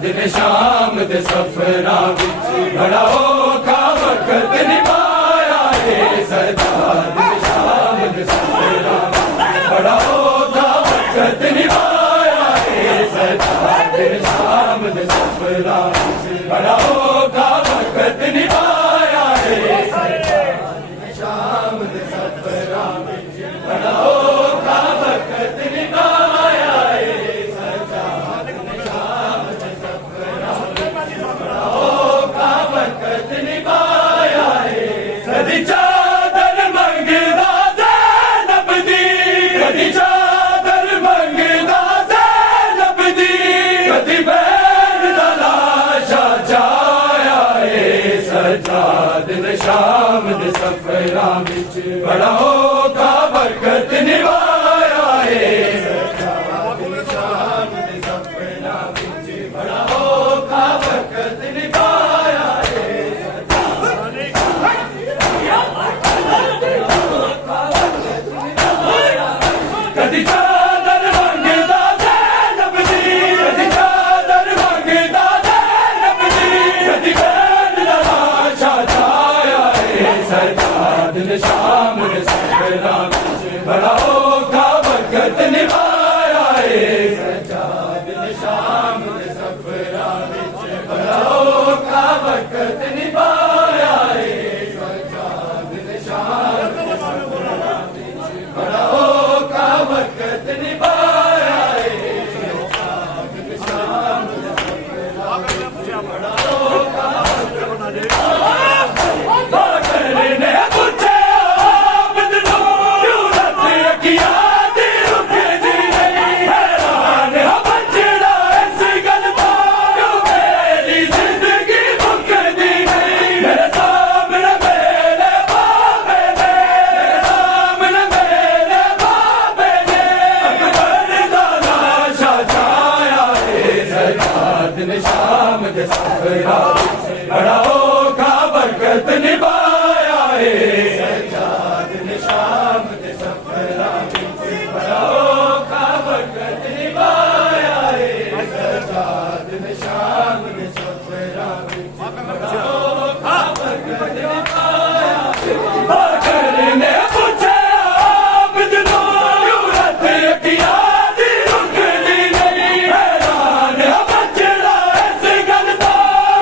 दिन शाम दे सफरा विच बड़ा औखा वक्त निभाया है सजा दिन शाम दे सफरा बड़ा औखा वक्त निभाया है सजा दिन शाम दे सफरा बड़ा औखा वक्त निभाया है सजा दिन शाम दे सफरा बड़ा औखा वक्त निभाया है कदी चादर मंगदा ज़ैनब दी कदी चादर मंगदा ज़ैनब दी कदी बैर दा लाशा जाया है सजा दिन शाम दे सफरा विच बड़ा औखा वक्त निभाया है सजा दिन शाम दे सफरा विच बड़ा औखा वक्त निभाया है कदी चादर मंगदा ज़ैनब दी कदी चादर मंगदा ज़ैनब दी कदी बैर दा लाशा जाया है सजा दिन शाम दे सफरा विच बड़ा औखा वक्त निभाया है सजा दिन शाम दे सफरा विच बड़ा औखा वक्त निभाया है सजा दिन शाम दे सफरा विच बड़ा औखा वक्त निभाया है सजा दिन शाम दे सफरा विच बड़ा औखा करने पूछे आबद नो क्यों रत किया दी रुक जी नहीं हैरान बचड़ा इस गल तो क्यों मेरी जिंदगी मुक दी नहीं मेरे सामने मेरे बाबे ने मेरे सामने मेरे बाबे ने अकबर दा लाशा जाया है सजा दिन शाम दे सफरा विच बड़ा औखा वक्त निभाया है सजा दिन शाम दे सफरा विच बड़ा औखा वक्त निभाया है सजा दिन शाम दे सफरा विच बड़ा औखा वक्त निभाया है करने पूछे आबद नो क्यों रत किया दी रुक दी नहीं हैरान बचड़ा इस गल तो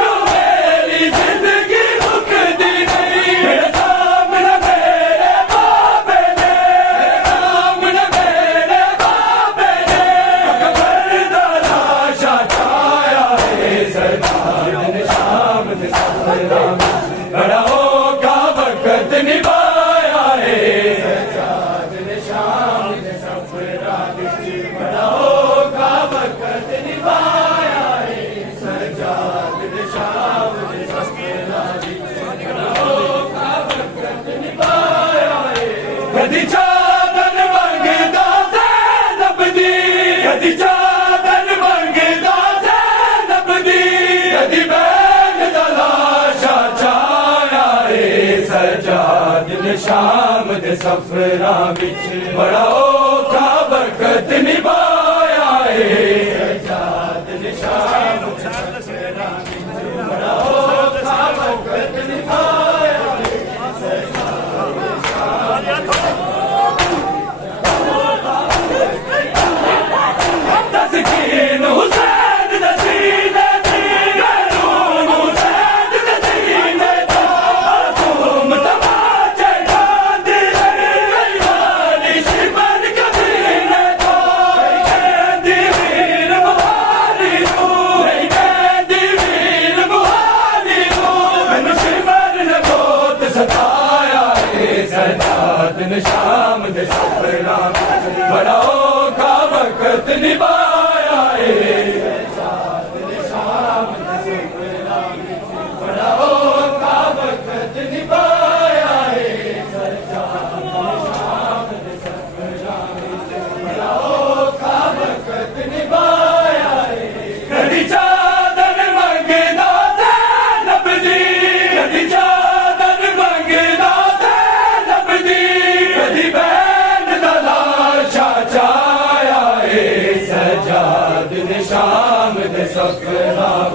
क्यों मेरी जिंदगी मुक दी नहीं मेरे सामने मेरे बाबे ने मेरे सामने मेरे बाबे ने अकबर दा लाशा जाया है सजा दिन शाम दे सफरा विच बड़ा औखा वक्त निभाया है सजा दिन शाम दे सफरा विच बड़ा औखा वक्त निभाया है सजा दिन शाम दे सफरा विच बड़ा औखा वक्त निभाया है कदी चादर मंगदा ज़ैनब दी कदी चादर मंगदा ज़ैनब दी कदी बैर दा लाशा जाया है सजा दिन शाम दे सफरा विच बड़ा औखा वक्त निभाया है सजा दिन शाम दे सफरा विच बड़ा औखा वक्त निभाया है सजा दिन शाम तस्कीन हुसैन दा सीने दी गैरून हुसैन दा सीने दा हुकुम तमाचे गांधी गई वाली शिमर कबीने तो कहती वीर बहारी तू नहीं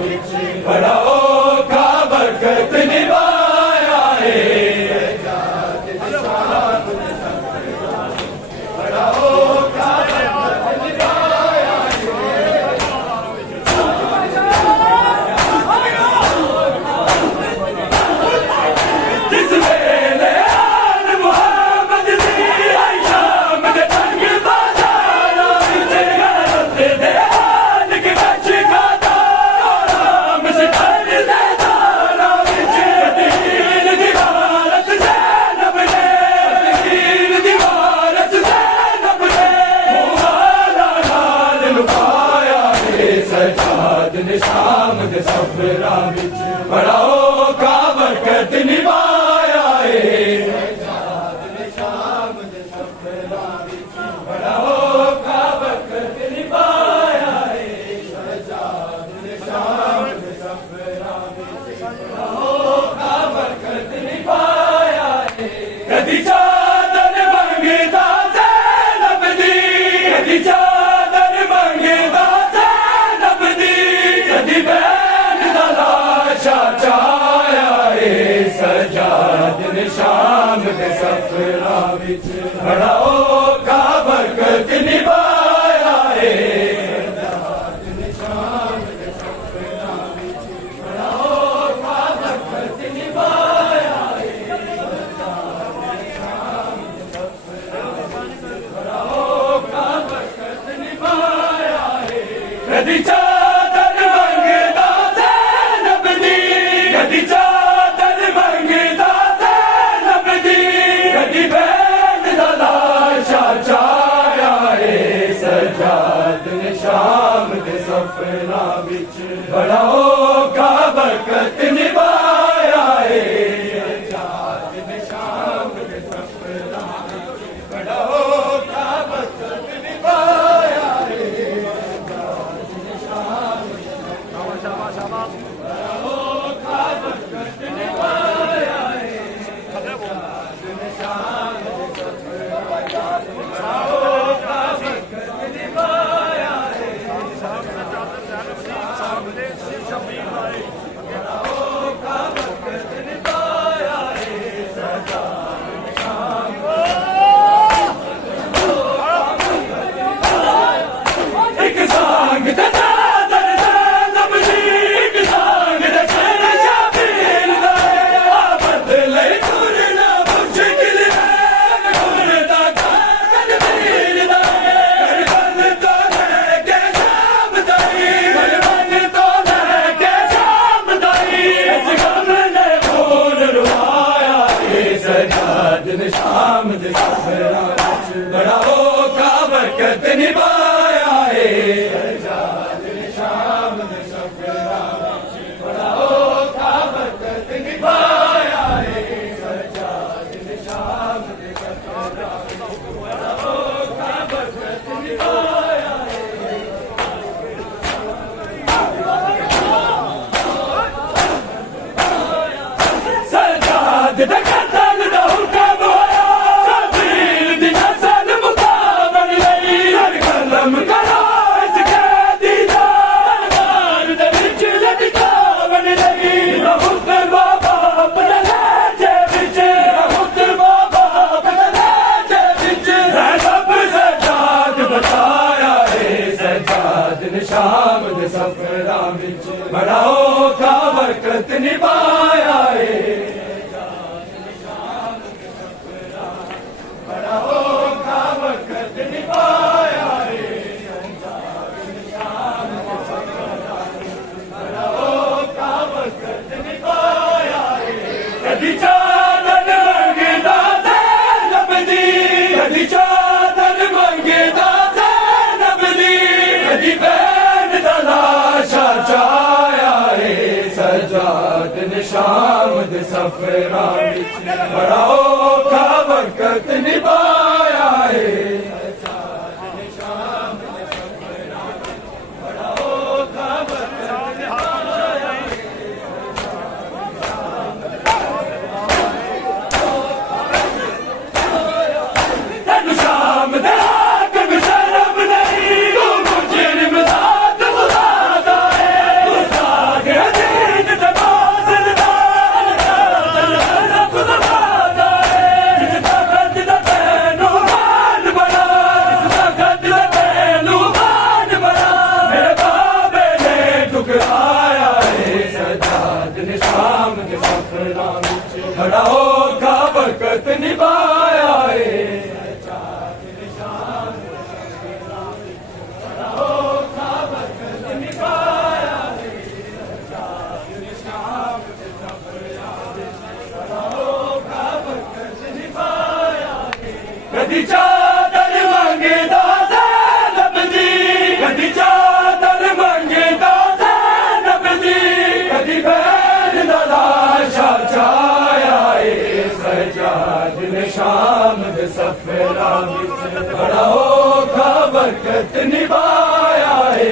विच बड़ा औखा वक्त निभाया है बड़ा औखा वक्त निभाया जिस वेले आन मुहम्मद दी आई शाम दे तंग बाजारा विच गलत दे हाल के कच खाता राम से कर दे दारा विच दीन दीवारत ज़ैनब ने दीन दीवारत ज़ैनब ने मुहारा नाल लुकाया है सजाद ने शाम दे सफरा विच बड़ा औखा वक्त निभाया है सजाद ने शाम दे सफरा विच बड़ा औखा वक्त निभाया है सजाद ने शाम दे सफरा विच बड़ा औखा वक्त निभाया है कदी चादर मंगदा ज़ैनब दी कदी चादर मंगदा ज़ैनब दी कदी बैन दा लाशा चाया है सजाद ने शाम दे सफरा विच बड़ा औखा वक्त निभाया है सजाद ने शाम दे सफरा विच बड़ा औखा वक्त निभाया है सजाद ने शाम दे सफरा विच बड़ा औखा वक्त निभाया है कदी चादर मंगदा ज़ैनब दी कदी चादर मंगदा ज़ैनब दी कदी बैन दा लाशा चाया है सजाद ने शाम दे सफरा विच बड़ा औखा वक्त निभाया है सजाद ने शाम दे सफरा विच बड़ा औखा वक्त निभाया है सजाद ने शाम दे बड़ा औखा वक्त निभाया है सजाद ने शाम दे सफरा विच बड़ा औखा वक्त निभाया है बड़ा औखा वक्त निभाया है सजाद ने शाम एक सांग ते चादर ज़ैनब दी एक सांग ते सिर शबीर दा बदले तुरना मुश्किल है तुरना तकदीर दा करबन तो है के शाम दाई करबन तो है के शाम दाई इस गम ने खून रुलाया है सजाद ने शाम दे सफरा विच बड़ा औखा वक्त निभाया है सजाद ने शाम दे सफरा विच बड़ा औखा वक्त निभाया है सजाद ने शाम दे सफरा विच बड़ा औखा वक्त निभाया है सजाद दा कतल दा हुक्म होया शबीर दी नस्ल मुकाबल लई हर कलम करो इस कैदी दा दरबार दे विच लटकावन लई बहुत बाप दे लहजे विच बहुत बाप दे लहजे विच है सब सजाद बताया है सजाद ने शाम दे सफरा विच बड़ा औखा वक्त निभाया है बड़ा औखा वक्त निभाया है सजाद ने शाम दे सफरा विच बड़ा औखा वक्त निभाया है कदी चादर मंगदा ज़ैनब दी कदी चादर मंगदा ज़ैनब दी कदी बैन दा लाशा चाया है सजाद ने शाम दे सफरा विच बड़ा औखा वक्त निभाया है सजाद ने शाम दे सफरा विच बड़ा औखा वक्त निभाया है तेनू शाम दे हाकिम शर्म नहीं तू मुजरिम ज़ात खुदा दा है बड़ा होगा वक्त निभाया है कदी चादर मंगदा ज़ैनब दी कदी चादर मंगदा ज़ैनब दी कदी बैर दा लाशा चाया ए सजाद ने शाम दे सफरा विच बड़ा औखा वक्त निभाया है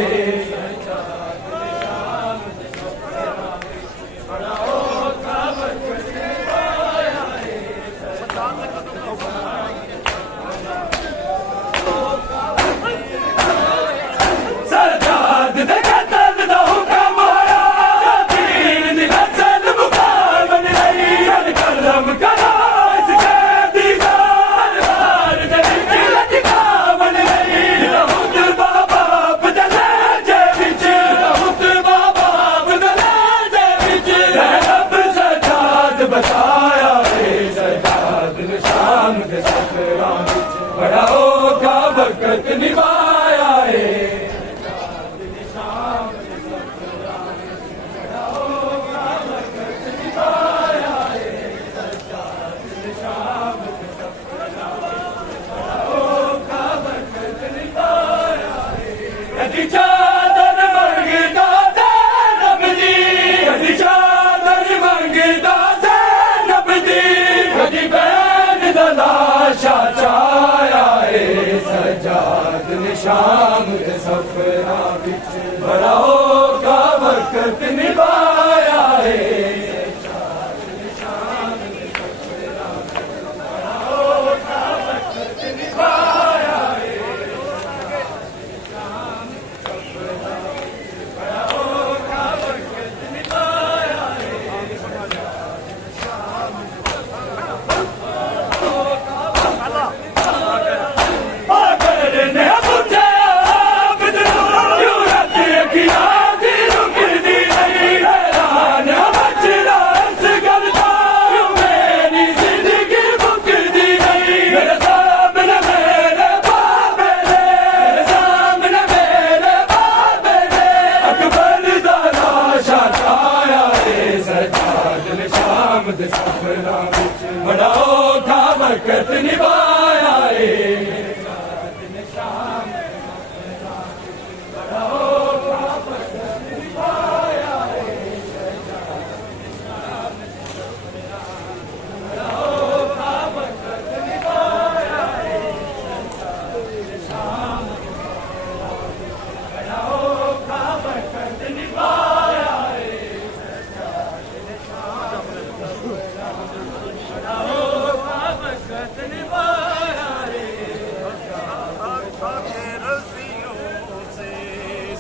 बड़ा होगा वक्त निभाया है कदी चादर मंगदा ज़ैनब दी कदी चादर मंगदा ज़ैनब दी कदी बैर दा लाशा चाया है सजाद ने शाम दे सफरा विच बड़ा होगा वक्त निभाया है बड़ा औखा वक्त निभाया है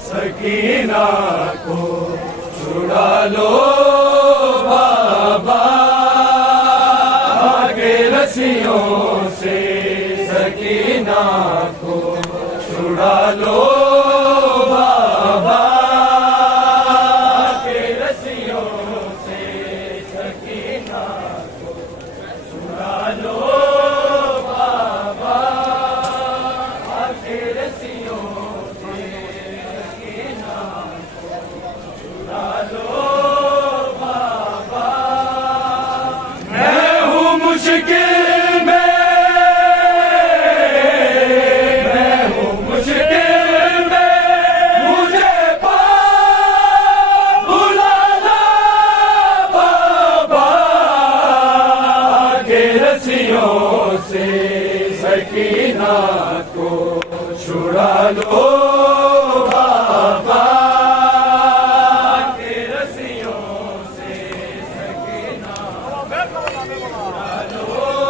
सकीना को छुड़ा लो बाबा के रस्सियों से सकीना को छुड़ा लो बाबा के रस्सियों से सकीना को छुड़ा लो बाबा के रस्सियों मुश्किल में मैं हूँ मुश्किल में मुझे बुलाना बाबा के रस्सियों से सकीना को छुड़ा लो बाबा के रस्सियों से सकीना छुड़ा लो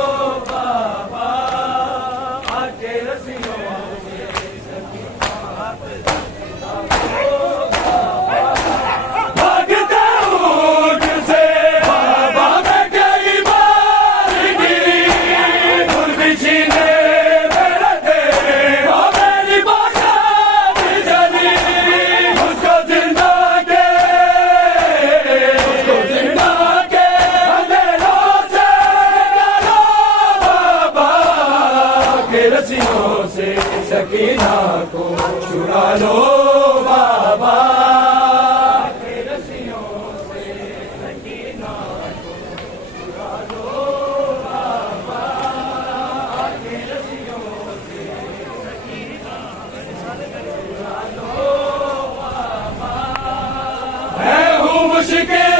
से सकीना को चुरा लो बाबा के रस्सियों से सकीना को चुरा लो बाबा के रस्सियों से सकीना चुरा लो बाबा। मैं हूँ मुश्किल